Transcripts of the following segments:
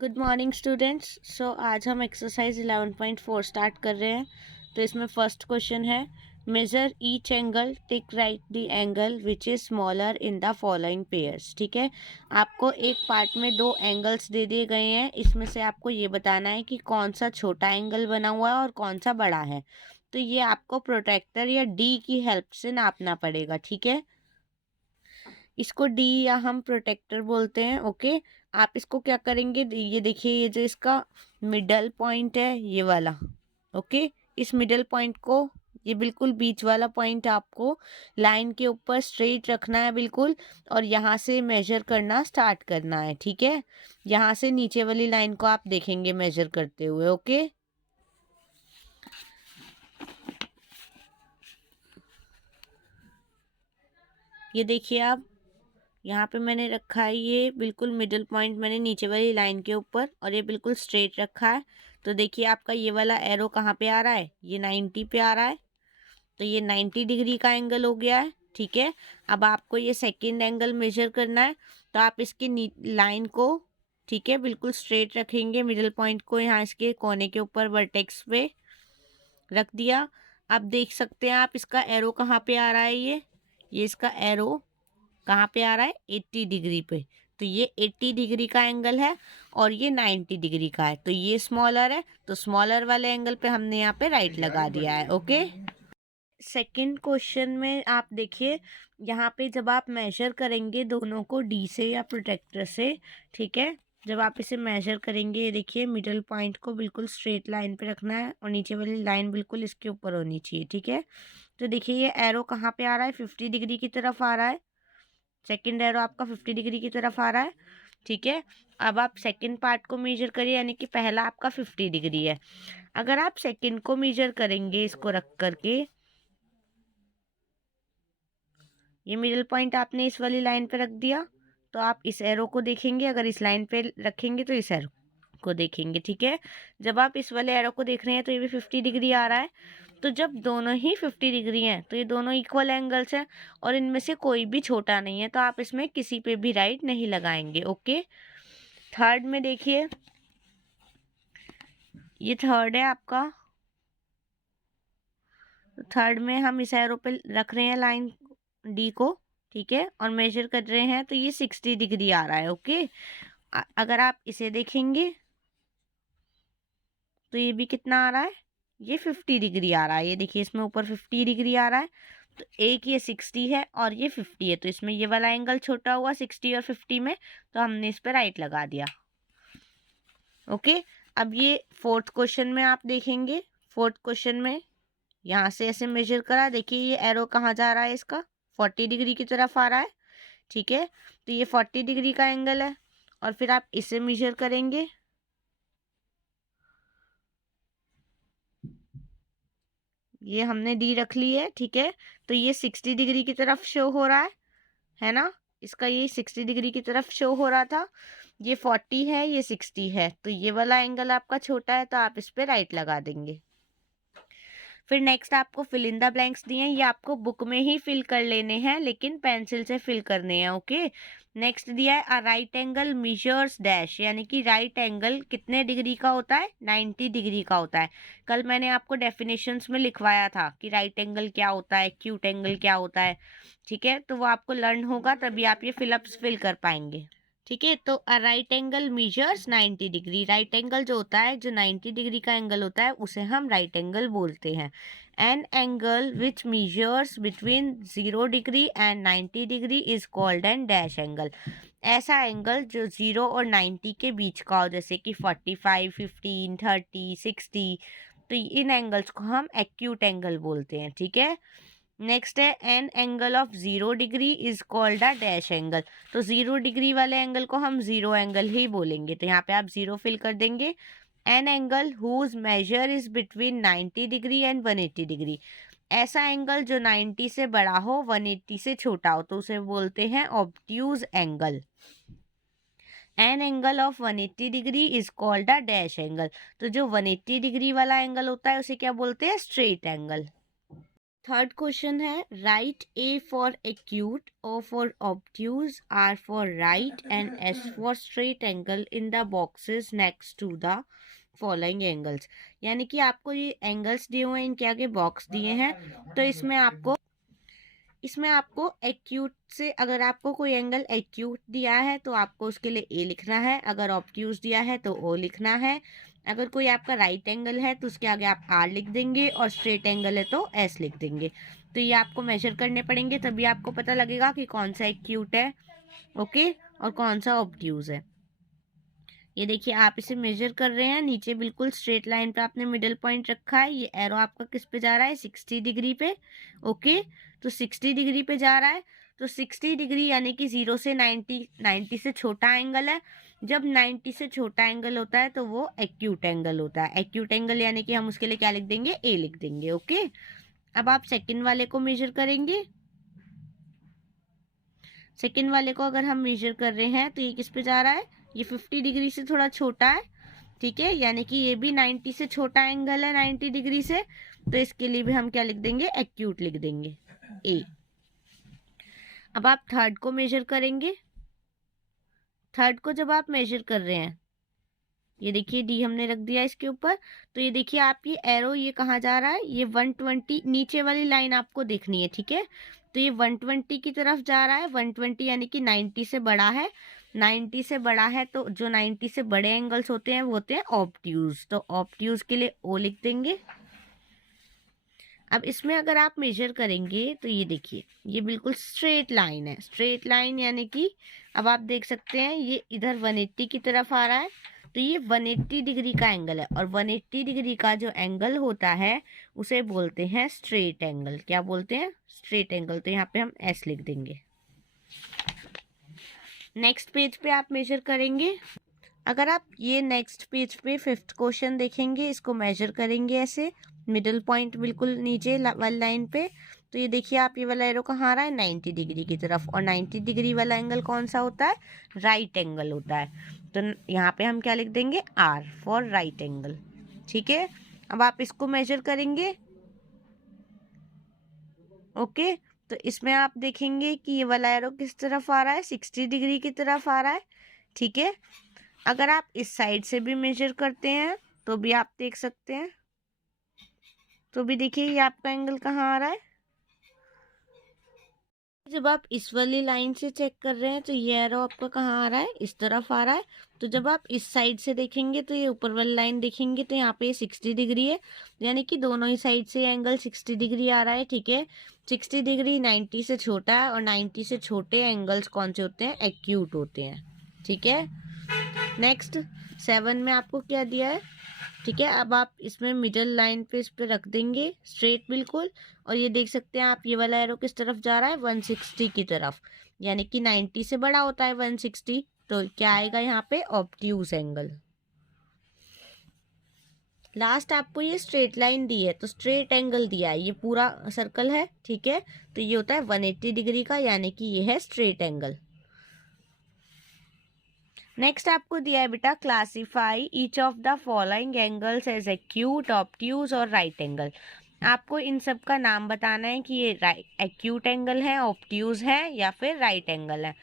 Good morning students. आज हम exercise 11.4 start कर रहे हैं। तो इसमें फर्स्ट क्वेश्चन है, measure each angle, tick right the angle which is smaller in the following pairs. ठीक है, आपको एक पार्ट में दो एंगल्स दे दिए गए हैं, इसमें से आपको ये बताना है कि कौन सा छोटा एंगल बना हुआ है और कौन सा बड़ा है। तो ये आपको प्रोटेक्टर या डी की हेल्प से नापना पड़ेगा। ठीक है, इसको डी या हम प्रोटेक्टर बोलते हैं। ओके, आप इसको क्या करेंगे, ये देखिए, ये जो इसका मिडल पॉइंट है ये वाला। ओके, इस मिडल पॉइंट को, ये बिल्कुल बीच वाला पॉइंट आपको लाइन के ऊपर स्ट्रेट रखना है बिल्कुल, और यहाँ से मेजर करना स्टार्ट करना है। ठीक है, यहाँ से नीचे वाली लाइन को आप देखेंगे मेजर करते हुए। ओके, ये देखिए आप, यहाँ पे मैंने रखा है ये बिल्कुल मिडिल पॉइंट मैंने नीचे वाली लाइन के ऊपर, और ये बिल्कुल स्ट्रेट रखा है। तो देखिए आपका ये वाला एरो कहाँ पे आ रहा है, ये 90 पे आ रहा है। तो ये 90 डिग्री का एंगल हो गया है। ठीक है, अब आपको ये सेकंड एंगल मेजर करना है। तो आप इसकी लाइन को, ठीक है, बिल्कुल स्ट्रेट रखेंगे, मिडिल पॉइंट को यहाँ इसके कोने के ऊपर वर्टेक्स पे रख दिया। अब देख सकते हैं आप, इसका एरो कहाँ पे आ रहा है, ये इसका एरो कहाँ पे आ रहा है, 80 डिग्री पे। तो ये 80 डिग्री का एंगल है और ये 90 डिग्री का है, तो ये स्मॉलर है। तो स्मॉलर वाले एंगल पे हमने यहाँ पे राइट लगा दिया है। ओके, सेकंड क्वेश्चन में आप देखिए, यहाँ पे जब आप मेजर करेंगे दोनों को डी से या प्रोटेक्टर से, ठीक है, जब आप इसे मेजर करेंगे, ये देखिए मिडिल पॉइंट को बिल्कुल स्ट्रेट लाइन पे रखना है और नीचे वाली लाइन बिल्कुल इसके ऊपर होनी चाहिए। ठीक है, तो देखिए ये एरो कहाँ पे आ रहा है, 50 डिग्री की तरफ आ रहा है। सेकंड एरो आपका 50 डिग्री की तरफ आ रहा है। ठीक है, अब आप सेकंड पार्ट को मेजर करिए, यानी कि पहला आपका 50 डिग्री है। अगर आप सेकंड को मेजर करेंगे इसको रख करके, ये मिडिल पॉइंट आपने इस वाली लाइन पे रख दिया, तो आप इस एरो को देखेंगे, अगर इस लाइन पे रखेंगे तो इस एरो को देखेंगे। ठीक है, जब आप इस वाले एरो को देख रहे हैं तो ये भी 50 डिग्री आ रहा है। तो जब दोनों ही 50 डिग्री हैं तो ये दोनों इक्वल एंगल्स हैं और इनमें से कोई भी छोटा नहीं है, तो आप इसमें किसी पे भी राइट नहीं लगाएंगे। ओके, थर्ड में देखिए, ये थर्ड है आपका। तो थर्ड में हम इस एरो पे रख रहे हैं लाइन डी को, ठीक है, और मेजर कर रहे हैं, तो ये 60 डिग्री आ रहा है। ओके, अगर आप इसे देखेंगे तो ये भी कितना आ रहा है, ये 50 डिग्री आ रहा है। ये देखिए इसमें ऊपर 50 डिग्री आ रहा है, तो एक ये 60 है और ये 50 है, तो इसमें ये वाला एंगल छोटा हुआ 60 और 50 में, तो हमने इस पर राइट लगा दिया। ओके, अब ये फोर्थ क्वेश्चन में आप देखेंगे, फोर्थ क्वेश्चन में यहाँ से ऐसे मेजर करा, देखिए ये एरो कहाँ जा रहा है, इसका 40 डिग्री की तरफ आ रहा है। ठीक है, तो ये 40 डिग्री का एंगल है, और फिर आप इसे मेजर करेंगे, ये हमने डी रख ली है। ठीक है, तो ये 60 डिग्री की तरफ शो हो रहा है ना, इसका ये 60 डिग्री की तरफ शो हो रहा था, ये 40 है, ये 60 है, तो ये वाला एंगल आपका छोटा है, तो आप इस पे राइट लगा देंगे। फिर नेक्स्ट आपको फिल इन द ब्लैंक्स दिए हैं, ये आपको बुक में ही फिल कर लेने हैं, लेकिन पेंसिल से फिल करने हैं। ओके, नेक्स्ट दिया है, a right angle measures dash, यानी कि राइट एंगल कितने डिग्री का होता है, 90 डिग्री का होता है। कल मैंने आपको डेफिनेशंस में लिखवाया था कि राइट एंगल क्या होता है, एक्यूट एंगल क्या होता है। ठीक है, तो वो आपको लर्न होगा, तभी आप ये फिलअप्स फिल कर पाएंगे। ठीक है, तो a right angle measures 90 degree, right angle जो होता है, जो 90 डिग्री का एंगल होता है, उसे हम राइट एंगल बोलते हैं। An angle which measures between 0 degree and 90 degree is called an dash angle, ऐसा एंगल जो 0 और 90 के बीच का हो, जैसे कि 45, 15, 30, 60, तो इन एंगल्स को हम एक्यूट एंगल बोलते हैं। ठीक है, नेक्स्ट है, an angle of 0 degree is called a dash angle, तो 0 डिग्री वाले एंगल को हम 0 एंगल ही बोलेंगे, तो यहाँ पे आप 0 फिल कर देंगे। An angle whose measure is between 90 degree and 180 degree, ऐसा एंगल जो 90 से बड़ा हो 180 से छोटा हो, तो उसे बोलते हैं obtuse angle. An angle of 180 degree is called a dash angle, तो जो 180 डिग्री वाला एंगल होता है उसे क्या बोलते हैं, स्ट्रेट एंगल। थर्ड क्वेश्चन है right A for acute, O for obtuse, R for right and S for straight angle in the boxes next to the following angles. यानी कि आपको ये एंगल्स दिए हुए हैं, इनके आगे बॉक्स दिए हैं, तो इसमें आपको एक्यूट से, अगर आपको कोई एंगल एक्यूट दिया है तो आपको उसके लिए ए लिखना है, अगर ऑब्ट्यूज दिया है तो ओ लिखना है, अगर कोई आपका राइट एंगल है तो उसके आगे आप आर लिख देंगे, और स्ट्रेट एंगल है तो एस लिख देंगे। तो ये आपको मेजर करने पड़ेंगे, तभी आपको पता लगेगा कि कौन सा एक्यूट है, ओके, और कौन सा ऑब्ट्यूज है। ये देखिए आप इसे मेजर कर रहे हैं, नीचे बिल्कुल स्ट्रेट लाइन पे आपने मिडिल पॉइंट रखा है, ये एरो आपका किस पे जा रहा है, 60 डिग्री पे, ओके। तो 60 डिग्री पे जा रहा है, तो 60 डिग्री यानी कि 0 से 90 से छोटा एंगल है। जब 90 से छोटा एंगल होता है तो वो एक्यूट एंगल होता है। एक्यूट एंगल यानी कि हम उसके लिए क्या लिख देंगे, ए लिख देंगे, ओके। अब आप सेकंड वाले को मेजर करेंगे। सेकंड वाले को अगर हम मेजर कर रहे हैं तो ये किस पे जा रहा है, ये 50 डिग्री से थोड़ा छोटा है, ठीक है, यानी कि ये भी 90 से छोटा एंगल है 90 डिग्री से, तो इसके लिए भी हम क्या लिख देंगे, एक्यूट लिख देंगे, ए। अब आप थर्ड को मेजर करेंगे। थर्ड को जब आप मेजर कर रहे हैं, ये देखिए डी हमने रख दिया इसके ऊपर, तो ये देखिए आप ये एरो ये कहाँ जा रहा है, ये 120 नीचे वाली लाइन आपको देखनी है, ठीक है। तो ये 120 की तरफ जा रहा है, 120 यानी कि 90 से बड़ा है। 90 से बड़ा है तो जो 90 से बड़े एंगल्स होते हैं वो होते हैं ऑब्ट्यूज, तो ऑब्ट्यूज के लिए ओ लिख देंगे। अब इसमें अगर आप मेजर करेंगे तो ये देखिए ये बिल्कुल स्ट्रेट लाइन है, स्ट्रेट लाइन यानी कि अब आप देख सकते हैं ये इधर 180 की तरफ आ रहा है, तो ये 180 डिग्री का एंगल है, और 180 डिग्री का जो एंगल होता है उसे बोलते हैं स्ट्रेट एंगल। क्या बोलते हैं, स्ट्रेट एंगल। तो यहाँ पे हम एस लिख देंगे। नेक्स्ट पेज पे आप मेजर करेंगे। अगर आप ये नेक्स्ट पेज पे 5th क्वेश्चन देखेंगे, इसको मेजर करेंगे ऐसे, मिडिल पॉइंट बिल्कुल नीचे वाली लाइन पे, तो ये देखिए आप ये वाला एरो कहाँ आ रहा है, 90 डिग्री की तरफ, और 90 डिग्री वाला एंगल कौन सा होता है, राइट एंगल होता है। तो यहाँ पे हम क्या लिख देंगे, आर फॉर राइट एंगल, ठीक है। अब आप इसको मेजर करेंगे, ओके। तो इसमें आप देखेंगे कि ये वाला एरो किस तरफ आ रहा है, 60 डिग्री की तरफ आ रहा है, ठीक है। अगर आप इस साइड से भी मेजर करते हैं तो भी आप देख सकते हैं, तो भी देखिए ये आपका एंगल कहाँ आ रहा है। जब आप इस वाली लाइन से चेक कर रहे हैं तो ये एरो आपका कहाँ आ रहा है, इस तरफ आ रहा है। तो जब आप इस साइड से देखेंगे तो ये ऊपर वाली लाइन देखेंगे तो यहाँ पे 60 डिग्री है, यानी कि दोनों ही साइड से एंगल 60 डिग्री आ रहा है, ठीक है। 60 डिग्री 90 से छोटा है, और 90 से छोटे एंगल्स कौन से होते हैं, एक्यूट होते हैं, ठीक है। नेक्स्ट 7 में आपको क्या दिया है, ठीक है। अब आप इसमें मिडल लाइन पे इस पे रख देंगे स्ट्रेट बिल्कुल, और ये देख सकते हैं आप ये वाला एरो किस तरफ जा रहा है, 160 की तरफ, यानी कि 90 से बड़ा होता है 160, तो क्या आएगा यहाँ पे, ऑब्ट्यूज एंगल। लास्ट आपको ये स्ट्रेट लाइन दी है, तो स्ट्रेट एंगल दिया है, ये पूरा सर्कल है, ठीक है। तो ये होता है 180 डिग्री का, यानी कि ये है स्ट्रेट एंगल। नेक्स्ट आपको दिया है बेटा, classify each of the following angles as acute, obtuse और राइट एंगल। आपको इन सब का नाम बताना है कि ये एक्यूट एंगल है, ऑब्ट्यूज है, या फिर राइट एंगल है।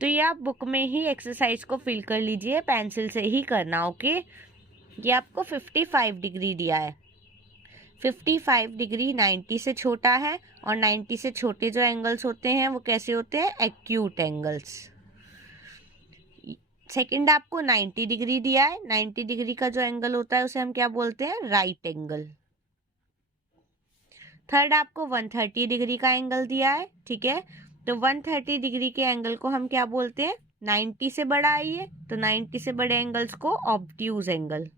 तो ये आप बुक में ही एक्सरसाइज को फिल कर लीजिए, पेंसिल से ही करना, ओके। ये आपको 55 डिग्री दिया है, 55 डिग्री 90 से छोटा है, और 90 से छोटे जो एंगल्स होते हैं वो कैसे होते हैं, एक्यूट एंगल्स। सेकंड आपको 90 डिग्री दिया है, 90 डिग्री का जो एंगल होता है उसे हम क्या बोलते हैं, राइट एंगल। थर्ड आपको 130 डिग्री का एंगल दिया है, ठीक है। तो 130 डिग्री के एंगल को हम क्या बोलते हैं, 90 से बड़ा है ये, तो 90 से बड़े एंगल्स को ऑब्ट्यूज एंगल।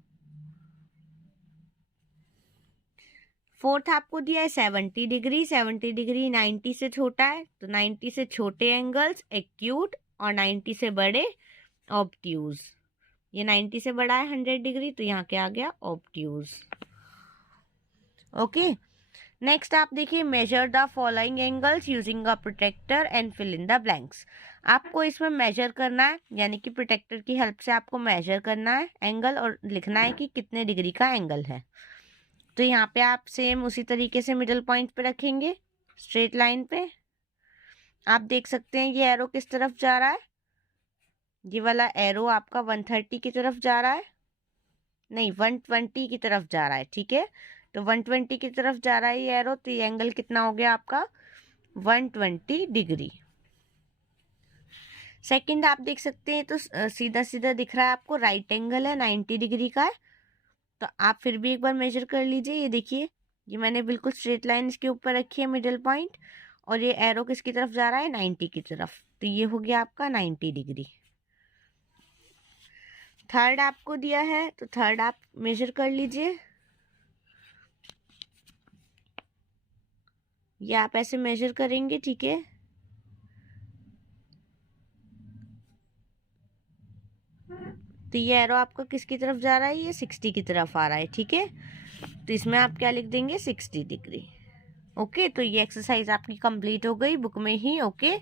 फोर्थ आपको दिया है 70 डिग्री, 70 डिग्री 90 से छोटा है, तो 90 से छोटे एंगल्स एक्यूट, और 90 से बड़े ऑब्ट्यूज। ये 90 से बड़ा है 100 डिग्री, तो यहाँ क्या आ गया, ऑब्ट्यूज, ओके। नेक्स्ट आप देखिए, measure the following angles using a protractor and fill in the blanks. आपको इसमें मेजर करना है, यानी कि प्रोटेक्टर की हेल्प से आपको मेजर करना है एंगल, और लिखना है कि कितने डिग्री का एंगल है। तो यहाँ पे आप सेम उसी तरीके से मिडल पॉइंट पे रखेंगे, स्ट्रेट लाइन पे। आप देख सकते हैं ये एरो किस तरफ जा रहा है, ये वाला एरो आपका 130 की तरफ जा रहा है, नहीं 120 की तरफ जा रहा है, ठीक है। तो 120 की तरफ जा रहा है ये एरो, तो ये एंगल कितना हो गया आपका 120 डिग्री। सेकंड आप देख सकते हैं तो सीधा सीधा दिख रहा है आपको, राइट एंगल है 90 डिग्री का है। तो आप फिर भी एक बार मेजर कर लीजिए। ये देखिए, ये मैंने बिल्कुल स्ट्रेट लाइन इसके ऊपर रखी है मिडिल पॉइंट, और ये एरो किसकी तरफ जा रहा है 90 की तरफ, तो ये हो गया आपका 90 डिग्री। थर्ड आपको दिया है तो थर्ड आप मेजर कर लीजिए। ये आप ऐसे मेजर करेंगे, ठीक है। तो ये एरो आपका किसकी तरफ जा रहा है, ये 60 की तरफ आ रहा है, ठीक है। तो इसमें आप क्या लिख देंगे 60 डिग्री। ओके, तो ये एक्सरसाइज आपकी कंप्लीट हो गई बुक में ही। ओके।